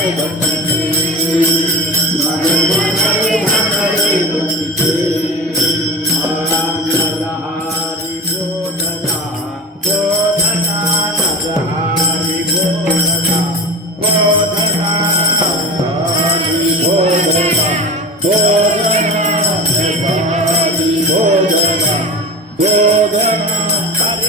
भक्तिं भगवन्तः कृते आञ्जनेनहारी भोजना भोजननाञ्जनेनहारी भोजना भोजननाञ्जनेनहारी